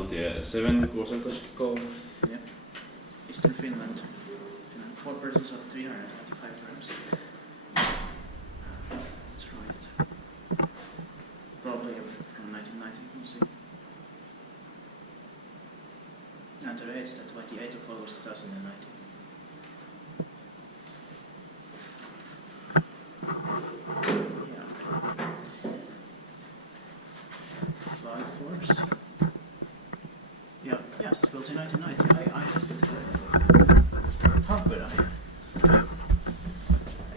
Aronpellontie 7, Kuusankoski, Kouvola. Yep. Eastern Finland. 4 persons of 345 grams. That's right. Probably from 1990, we'll see. And the rate's the 28th of August 2019. Yeah. 5 floors. Yeah, yes, built in 1990. I just did correctly. How good I am.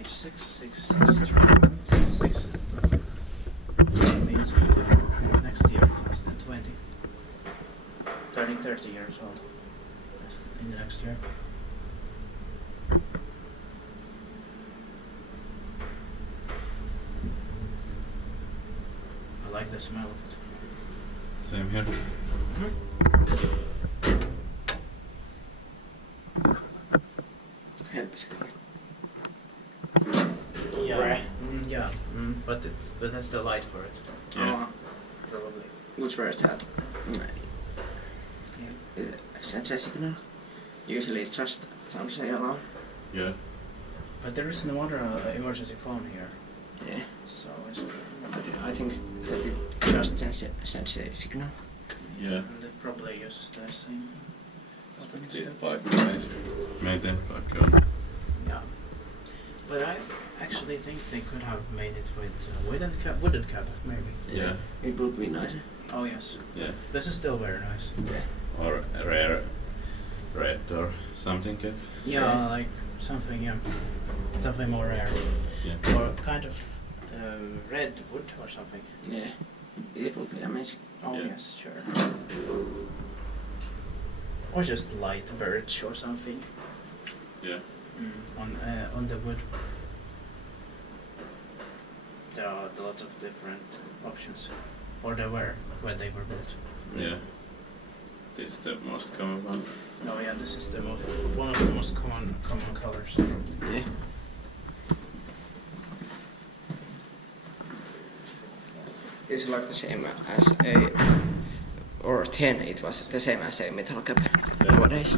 H6663. 66. Means next year, 2020. Turning 30 years old. In the next year. I like the smell of it. Same here. Helpiskaa. Yeah, yeah, but that's the light for it. Yeah. Probably. Which word that? Yeah. Sensor signal. Usually it just sounds like alarm. Yeah. But there is no other emergency phone here. Yeah. So it's I think that it just sends a signal. Yeah. and it probably uses the same button Tiet still. paikka meidän kaikki on. Yeah. But I actually think they could have made it with wooden cap, maybe. Yeah. It would be nice. Oh yes. Yeah. This is still very nice. Yeah. Or a rare red or something. Yeah, like something, yeah, something more rare. Yeah. Or kind of red wood or something. Yeah. It would be amazing. Oh Yeah. yes, sure. Or just light birch or something. Yeah. On the wood. There are lots of different options. Or there were when they were built. Yeah. This is the most common one. Oh yeah, this is the one of the most common colors. Yeah. It's like the same as a, or 10, it was the same as a metal cap nowadays.